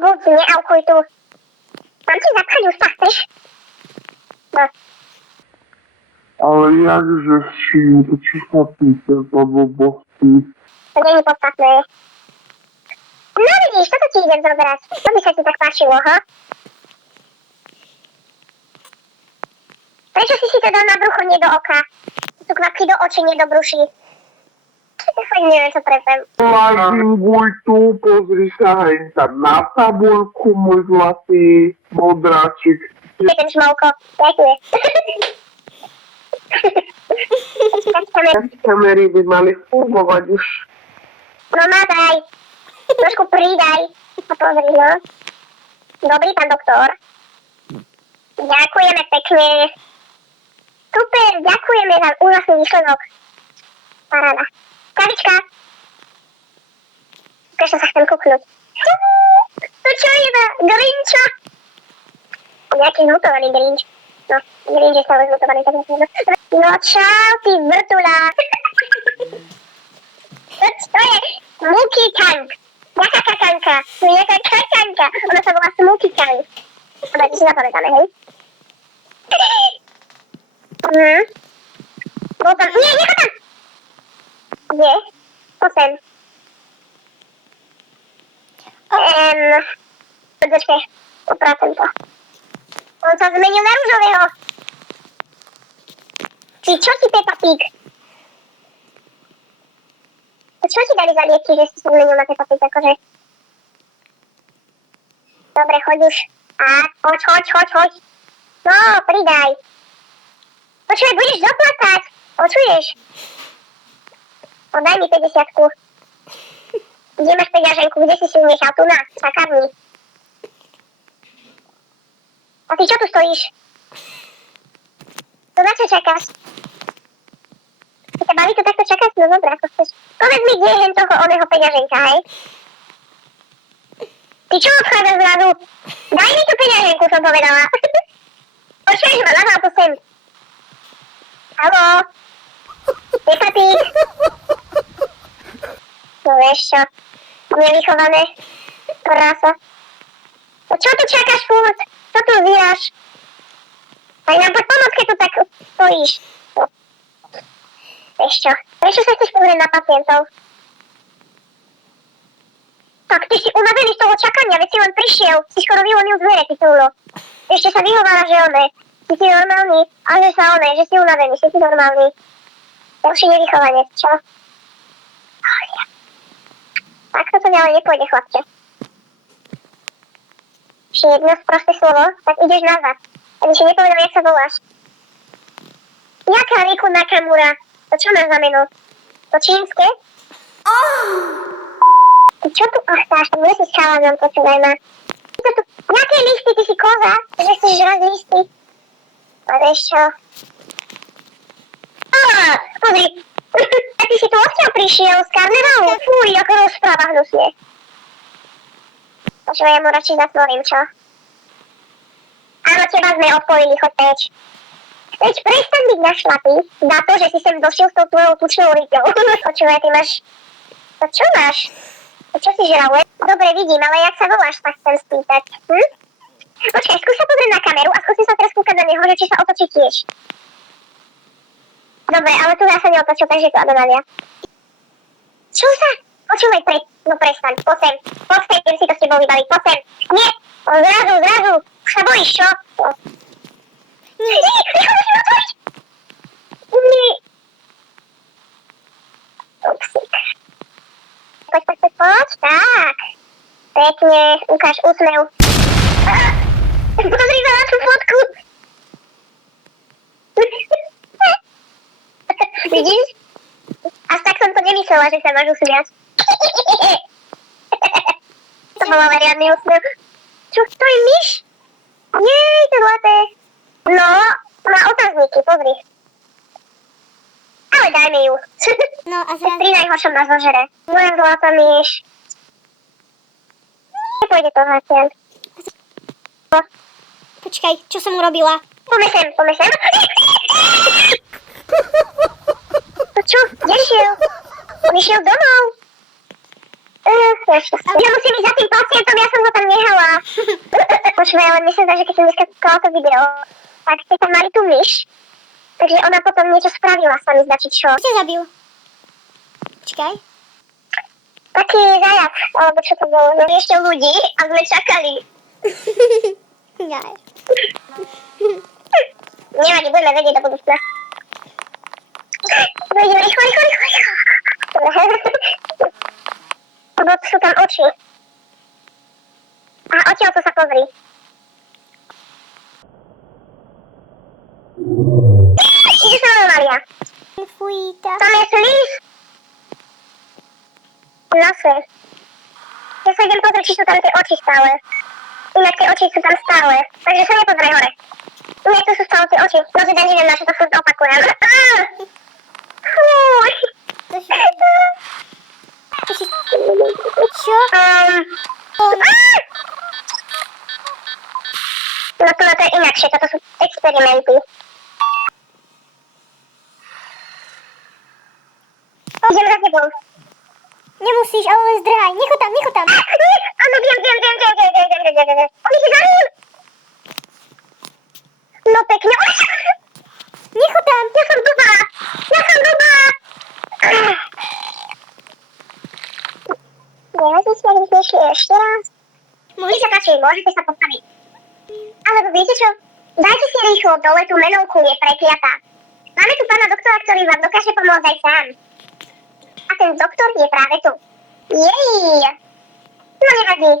buď neaukuj tu. Mám ti zapchať ústa, chceš? No. Ale jakže ším, to čo sa píše za blbosti? To nie je podstatné. No vidíš, toto ti idem zobrať. To by sa ti tak páčilo, ha? Prečo si to dal na brucho, nie do oka? Tu kvapky do očí, nie do bruší. Neviem, čo prepem. Laginguj tu, pozri sa hej tam na tabuľku, môj zlatý modráčik. Je ten šmolko, ďakujem. Kamery by mali fungovať už. No daj. Trošku pridaj. A pozri, no. Dobrý, pán doktor. Ďakujeme pekne. Super, ďakujeme za úžasný výsledok. Paráda. Kavička. Prečo sa chcem kúknuť? To čo je za Grinča? Nejaký zmutovaný Grinč. No, Grinč je stále zmutovaný, tak myslím. No čau, ty vrtula. To je Smoky Tank. Jaká kakanka? To je jaká kakanka. Ona sa volá Smoky Tank. Dobre, to si zapamätáme, hej? Bol tam... Nie, nechá tam! Kde? Poď sem. Počkej, poprácem to. On sa zmenil na rúžového. Ty čo si, Peppa Pig? Čo ti dali za lieky, že si sa zmenil na Peppa Pig, akože? Dobre, choď už. A, choď. No, pridaj. Počúvaj, budeš doplatať. Počuješ? Daj mi 50-ku. Kde máš peňaženku? Kde si ju nechal? Tu na čakárni. A ty čo tu stojíš? To na čo čakáš? Ty sa baví to takto čakať? No dobré, ako chceš. Povedz mi, kde je hen toho oného peňaženka, hej? Ty čo odchádzaš zrazu? Daj mi tú peňaženku, som povedala. Počuješ ma, nahral to sem. Haló? Peppa Pig? No vieš čo? Nevychované. Krása. No čo tu čakáš furt? Čo tu zvíraš? Aj nám poď pomôcť, keď tu tak stojíš. No. Vieš čo? Prečo sa chceš pozrieť na pacientov? Tak ty si unavený z toho čakania, veď si len prišiel. Si skoro vyhonil dvere, ty túlo. Ešte sa vyhovára, že one. Ty si normálny, a že sa one, že si unavený, si normálny. Ďalší nevychovanie, čo? Tak toto ďalej nepôjde, chlapče. Ešte jedno sprosté slovo, tak ideš nazad. Aby si nepovedal, jak sa voláš. Jaká Riku Nakamura? To čo máš za meno? To čínske? Ty čo tu achtáš? To nie si s chalanom, počúvaj ma. Jaké listy? Ty si koza? Že chceš žrať listy? A vieš čo? Pozri. A ty si tu odkiaľ prišiel z karnevalu? Fúj, ako rozpráva hnusne. Počúvaj, ja mu radšej zatvorím, čo? Áno, teba sme odpojili, choď preč. Veď prestaň byť našlapý za to, že si sem došiel s tou tvojou tučnou riťou. Počúvaj, ty máš... To čo máš? To čo si žral? Dobre, vidím, ale jak sa voláš, tak chcem spýtať. Počkaj, skús sa pozrieť na kameru a skúsi sa teraz kúkať na neho, že či sa otočí tiež. Dobre, ale tu ja sa neotočil, takže to anomália. Čo sa? Počúvaj, no prestaň, poď sem, idem si to s tebou vybaviť, poď sem. Nie, zrazu, už sa bojíš, čo? Nie, musím otvoriť. Nie. Upsík. Poď, tak. Pekne, ukáž úsmev. Pozri sa na tú fotku. Vidíš? Až tak som to nemyslela, že sa máš usmiať. To bol ale riadny úsmev. Čo, to je myš? Jej, to zlaté. No, má otázniky, pozri. Ale dajme ju. No a zrazu... Pri najhoršom nás zožere. Moja zlatá myš. Nepôjde to hasiel. Počkaj, čo som urobila? Poďme sem. To čo? Kde šiel? On išiel domov. Ja musím ísť za tým pacientom, ja som ho tam nehal. Počúvaj, ale mne sa zdá, že keď som dneska kúkala to video, tak ste tam mali tú myš, takže ona potom niečo spravila sa mi zdá, či čo. Čo ťa zabil? Počkaj. Taký zajac, alebo čo to bolo, no ešte ľudí a sme čakali. Jaj. Nevadí, budeme vedieť do budúcna. Ideme rýchlo. Lebo sú tam oči. A odtiaľ to sa pozri. Čiže sa anomália. Fujíta. Tam je slíz. V nose. Ja sa idem pozrieť, či sú tam tie oči stále. Inak tie oči sú tam stále. Takže sa nepozrie hore. Inak tu sú stále tie oči. No teda neviem, na čo to furt opakujem. Fuj. Čo? No to je inakšie, toto sú experimenty. Idem za tebou. Nemusíš, ale len zdrhaj. Necho tam. Áno, viem. On ide za ním. No pekne. Necho tam. Ja som blbá. Nevadí si, ak by sme išli ešte raz. Mne sa páči, môžete sa postaviť. Alebo viete čo? Dajte si rýchlo dole tú menovku, je prekliatá. Máme tu pána doktora, ktorý vám dokáže pomôcť aj sám. A ten doktor je práve tu. Jej! No nevadí.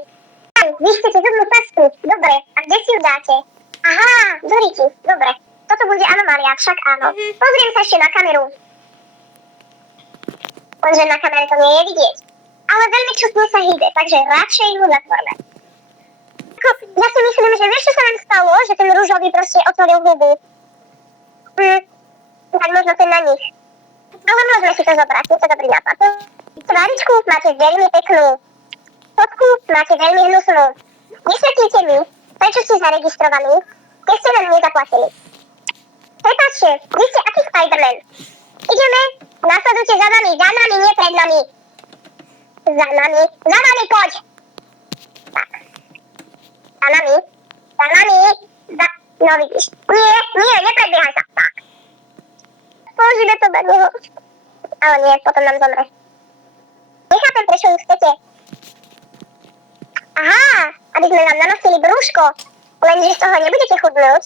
Vy chcete zubnú pastu. Dobre, a kde si ju dáte? Aha, do ryti. Dobre. Toto bude anomália, však áno. Pozriem sa ešte na kameru. Lenže na kamere to nie je vidieť. Ale veľmi čustne sa hýbe, takže radšej ho zatvorme. Ja si myslím, že vieš, čo sa nám stalo? Že ten rúžový proste otvoril hubu. Tak možno ten na nich. Ale môžeme si to zobrať, je to dobrý nápad. Tváričku máte veľmi peknú. Fotku máte veľmi hnusnú. Vysvetlite mi, prečo ste zaregistrovaní, keď ste nám nezaplatili. Prepáčte, vy ste aký Spider-Man? Ideme, nasledujte za nami, nie pred nami. Za nami, poď. Tak. Za nami. No vidíš. Nie, nepredbiehaj sa. Tak. Položíme to na neho. Ale nie, potom nám zomre. Nechápem, prečo ju chcete. Aha, aby sme vám nanosili brúško. Lenže z toho nebudete chudnúť.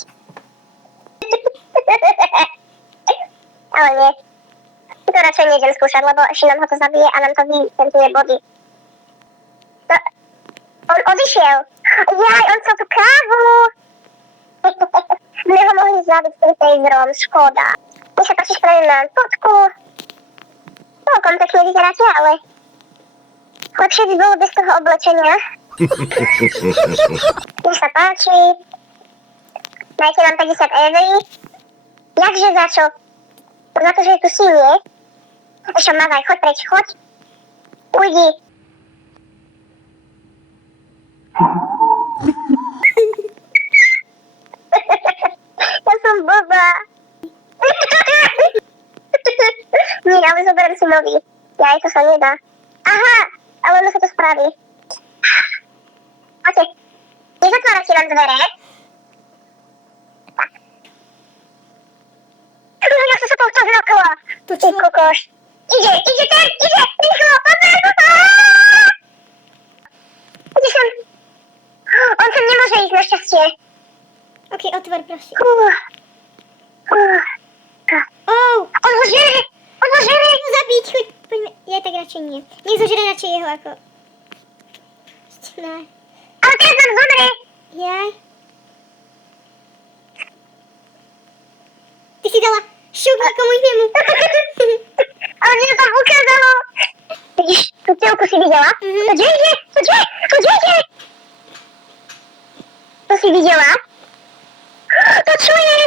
Ale nie. To radšej nejdem skúšať, lebo ešte nám ho to zabije a nám to vycentuje body. No, on odišiel. Jaj, on chcel tú kávu. My ho mohli zabiť s tým taserom, škoda. My sa totiž spravím na fotku. Celkom pekne vyzeráte, ale lepšie by bolo bez toho oblečenia. Nech sa páči. Dajte nám 50 €. Jakže za čo? Za to, že je tu sínie. Ešte mazaj, choď preč, choď. Ujdi. Ja som blbá. Nie, ale zoberiem si nový. Jaj, to sa nedá. Aha, ale ono sa to spraví. Poďte. Nezatvárate nám dvere. Tak. Ja som sa to zlokla. To Ty kokoš. Ide, rýchlo, pozor. Ide sem. On sem nemôže ísť, našťastie. Ok, otvor prosím. On ho žere. Zabiť, choď, poďme. Ja tak radšej nie. Nech zožere radšej jeho ako... Ne. Ale teraz nám zomre. Jaj. Ty si dala šup niekomu inému. Ale mne to tam ukázalo. Vidíš, tú telku si videla? To kde ide? To si videla? To čo je?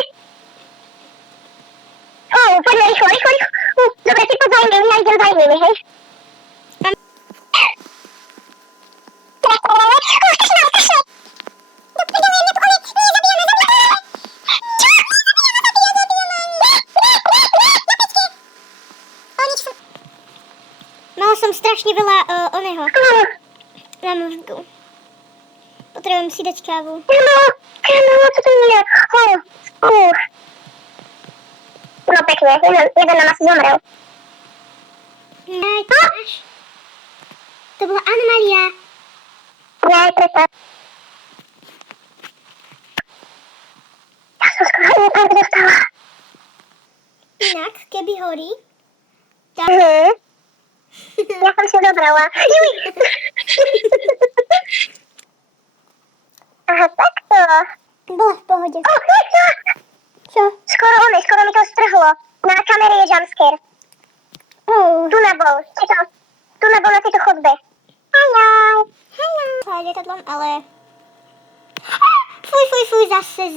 Poďme rýchlo. Dobre, ty poď za inými, ja idem za inými, hej? Mala som strašne veľa oného na mozgu. Potrebujem si dať kávu. Kamo, co to je? No pekne, jeden nám asi zomrel. To bola anomália. Ja aj preto. Ja som skoro infarkt dostala. Inak, keby horí, tak... Ja som si ho dobrala. Juj! Aha, takto. Bola v pohode. Čo? Skoro mi to strhlo. Na kamere je jumpscare. Tu na bol na tejto chodbe. Haló. Sa lietadlom, ale... Fuj, zase.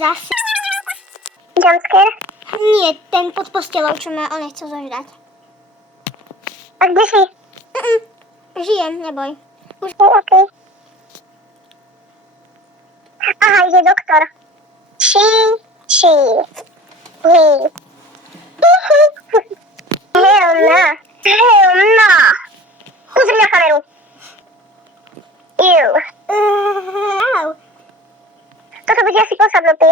Jumpscare? Nie, ten pod postelou, čo ma on nechcel zožrať. A kde si? Žijem, neboj. OK. Aha, ide doktor. Hell no. Pozri na kameru. Ew. Au. Toto bude asi posadnutý.